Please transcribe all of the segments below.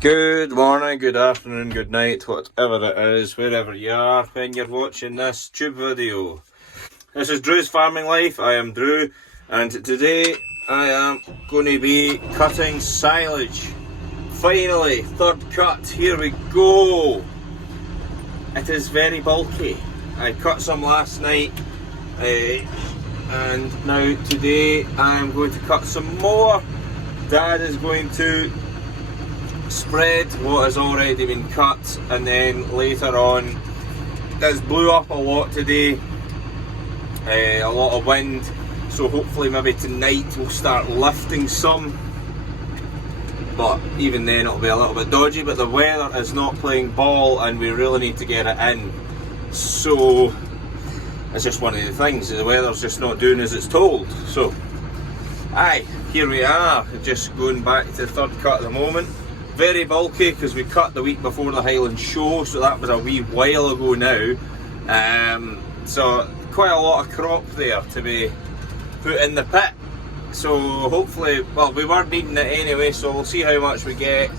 Good morning, good afternoon, good night, whatever it is, wherever you are when you're watching this tube video. This is Drew's Farming Life. I am Drew, and today I am going to be cutting silage. Finally, third cut, here we go. It is very bulky. I cut some last night, and now today I am going to cut some more. Dad is going to spread what has already been cut, and then later on, this blew up a lot today, a lot of wind, so hopefully maybe tonight we'll start lifting some, but even then it'll be a little bit dodgy. But the weather is not playing ball and we really need to get it in, so it's just one of the things, the weather's just not doing as it's told. So aye, here we are, just going back to the third cut at the moment. Very bulky because we cut the week before the Highland Show, so that was a wee while ago now. So quite a lot of crop there to be put in the pit. So hopefully, well, we were needing it anyway, so we'll see how much we get.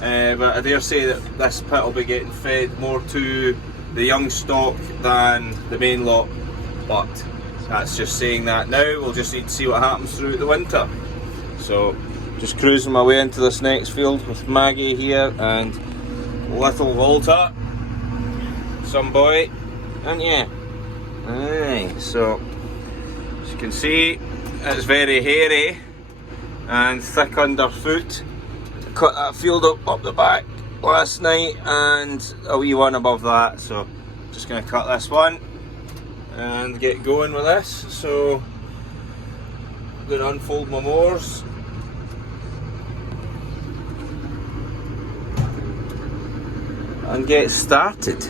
But I dare say that this pit will be getting fed more to the young stock than the main lot. But that's just saying that now. We'll just need to see what happens throughout the winter. So just cruising my way into this next field with Maggie here and little Walter, some boy, and yeah. Aye, so as you can see, it's very hairy and thick underfoot. Cut that field up the back last night and a wee one above that, so just going to cut this one and get going with this. So I'm going to unfold my mowers and get started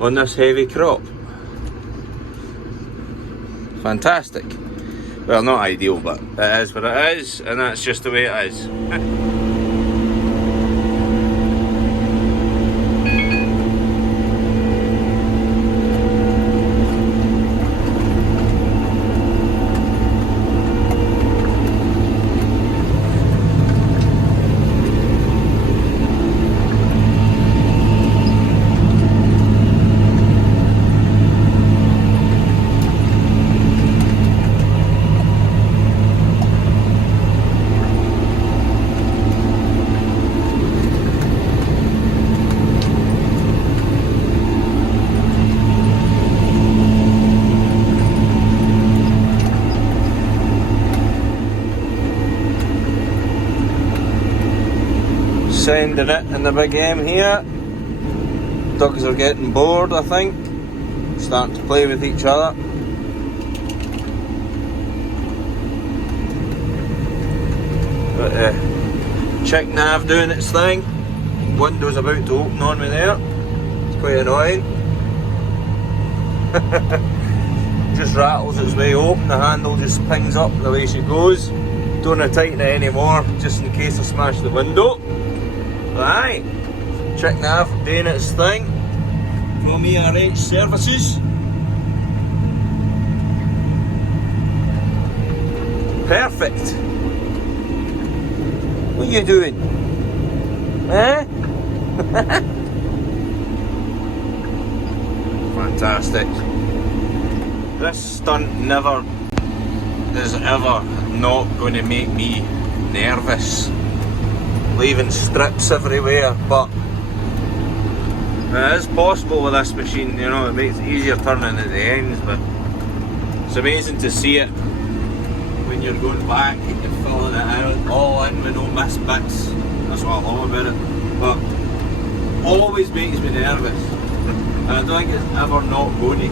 on this heavy crop. Fantastic. Well, not ideal, but it is what it is, and that's just the way it is. Sending it in the big M here. Dogs are getting bored, I think. Starting to play with each other. But check nav doing its thing. Window's about to open on me there. It's quite annoying. Just rattles its way open, the handle just pings up the way she goes. Don't want to tighten it anymore, just in case I smash the window. Right, check nav doing its thing from ERH Services. Perfect. What are you doing? Eh? Fantastic. This stunt never is ever not going to make me nervous, leaving strips everywhere, but it is possible with this machine, you know. It makes it easier turning at the ends, but it's amazing to see it when you're going back and you're filling it out all in with no missed bits. That's what I love about it, but always makes me nervous, and I don't think it's ever not going to.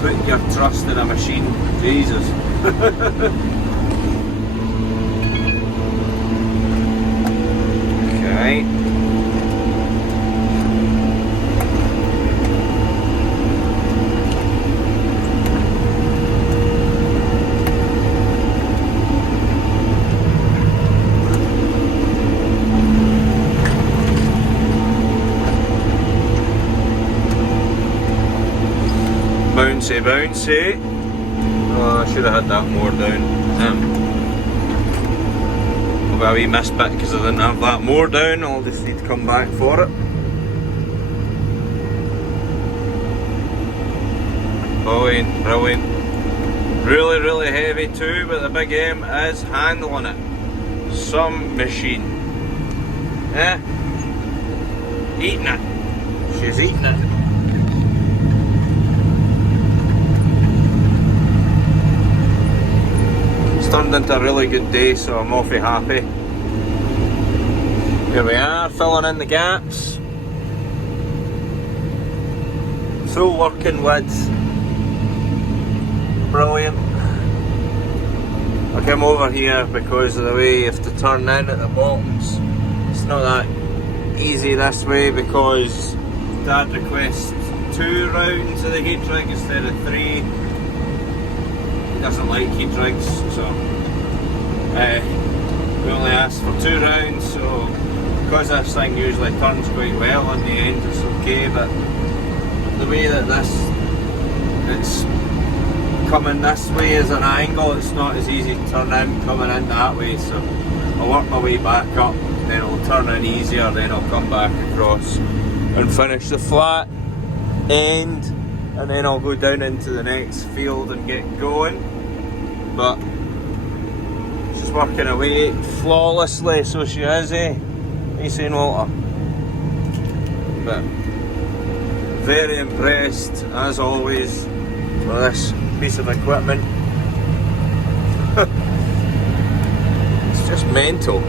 Putting your trust in a machine, Jesus. Okay. Bouncy, bouncy. Oh, I should have had that more down. I'll be a wee missed bit because I didn't have that mower down. I'll just need to come back for it. Brilliant, brilliant. Really, really heavy too, but the big M is handling it. Some machine. Eh? Eating it. She's eating it. It's turned into a really good day, so I'm awfully happy. Here we are, filling in the gaps. Full working width. Brilliant. I came over here because of the way you have to turn in at the bottoms. It's not that easy this way because Dad requests 2 rounds of the heat rig instead of 3. He doesn't like heat rigs, so we only asked for 2 rounds. So because this thing usually turns quite well in the end, it's okay. But the way that it's coming this way as an angle, it's not as easy to turn in coming in that way. So I'll work my way back up, then it'll turn in easier, then I'll come back across and finish the flat end, and then I'll go down into the next field and get going. But she's working away flawlessly, so she is, eh? What are you saying, Walter? But very impressed as always with this piece of equipment. It's just mental.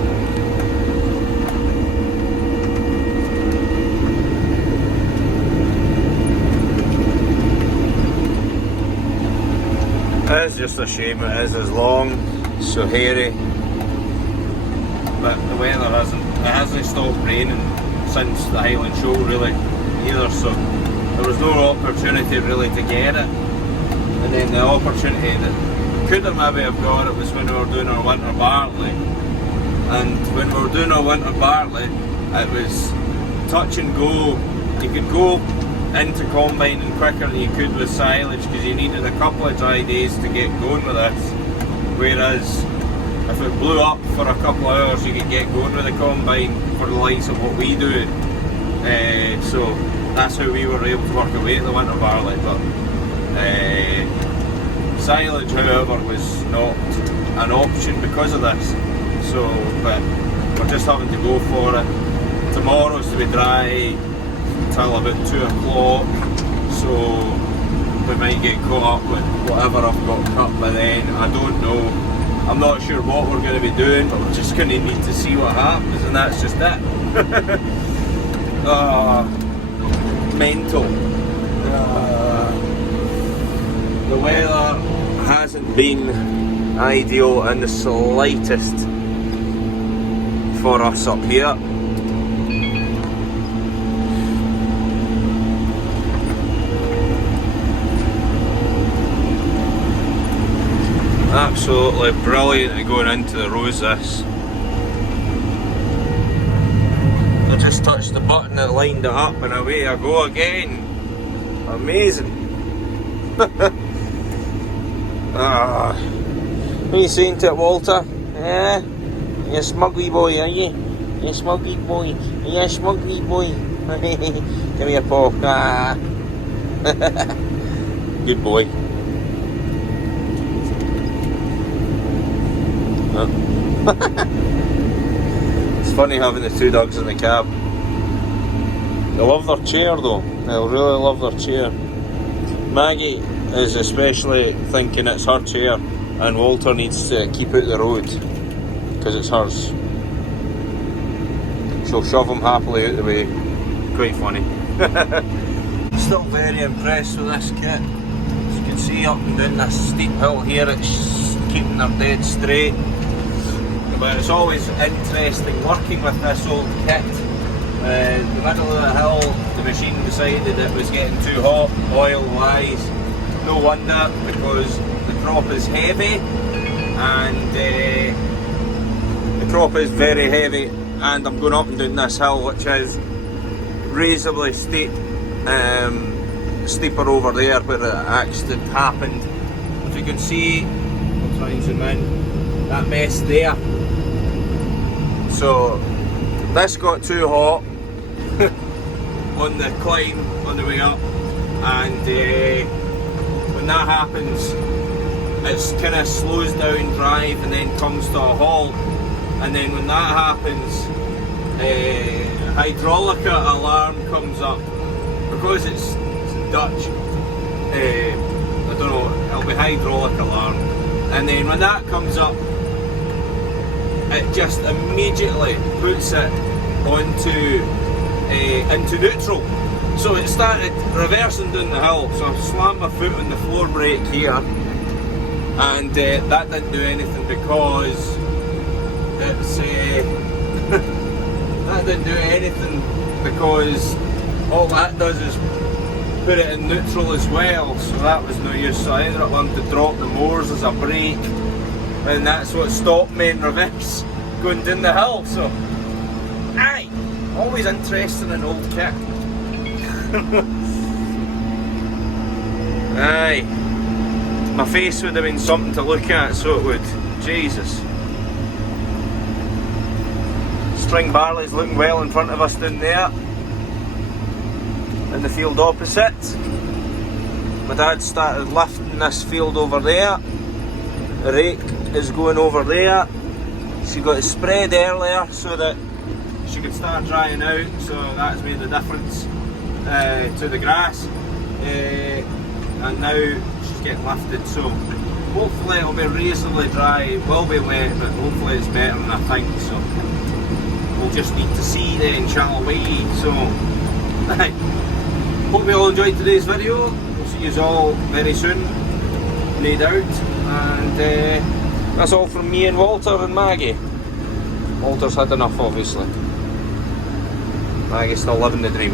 It's just a shame it is as long, so hairy, but the weather hasn't stopped raining since the Highland show really either, so there was no opportunity really to get it. And then the opportunity that could have maybe have got it was when we were doing our winter bartley, and when we were doing our winter bartley it was touch and go. You could go into combining quicker than you could with silage because you needed a couple of dry days to get going with this, whereas if it blew up for a couple of hours you could get going with the combine for the likes of what we do. So that's how we were able to work away at the winter barley. But silage, however, was not an option because of this, so but we're just having to go for it. Tomorrow's to be dry till about 2 o'clock, so we might get caught up with whatever I've got cut by then. I don't know. I'm not sure what we're going to be doing, but we're just going to need to see what happens, and that's just it. Mental. The weather hasn't been ideal in the slightest for us up here. Absolutely brilliant at going into the rows this. I just touched the button that lined it up and away I go again. Amazing. What are you saying to it, Walter? Yeah? You're a smug wee boy, are you? You're a smug wee boy. You're a smug wee boy. Give me a paw. Ah. Good boy. It's funny having the 2 dogs in the cab. They love their chair though. They'll really love their chair. Maggie is especially thinking it's her chair, and Walter needs to keep out the road because it's hers. She'll shove him happily out the way. Quite funny. Still very impressed with this kit. As you can see up and down this steep hill here, it's keeping her dead straight. But it's always interesting working with this old kit. In the middle of the hill, the machine decided it was getting too hot, oil-wise. No wonder, because the crop is heavy, and the crop is very heavy, and I'm going up and down this hill, which is reasonably steep, steeper over there where the accident happened. If you can see, I'll try and zoom in, that mess there. So this got too hot on the climb on the way up, and when that happens, it kind of slows down drive and then comes to a halt. And then when that happens, hydraulic alarm comes up because it's Dutch. I don't know, it'll be hydraulic alarm. And then when that comes up, it just immediately puts it into neutral. So it started reversing down the hill. So I slammed my foot on the floor brake here, and that didn't do anything because it's that didn't do anything because all that does is put it in neutral as well, so that was no use. So I ended up having to drop the mowers as a brake, and that's what stopped me in reverse going down the hill. So aye, always interesting in old kit. Aye, my face would have been something to look at, so it would. Jesus. String barley's looking well in front of us down there in the field opposite. My dad started lifting this field over there. The rake is going over there. She got it spread earlier so that she could start drying out, so that's made the difference to the grass. And now she's getting lifted, so hopefully it'll be reasonably dry. It will be wet, but hopefully it's better than I think. So we'll just need to see then, shall we? So hope you all enjoyed today's video. We'll see you all very soon, no doubt. And that's all from me and Walter and Maggie. Walter's had enough, obviously. Maggie's still living the dream.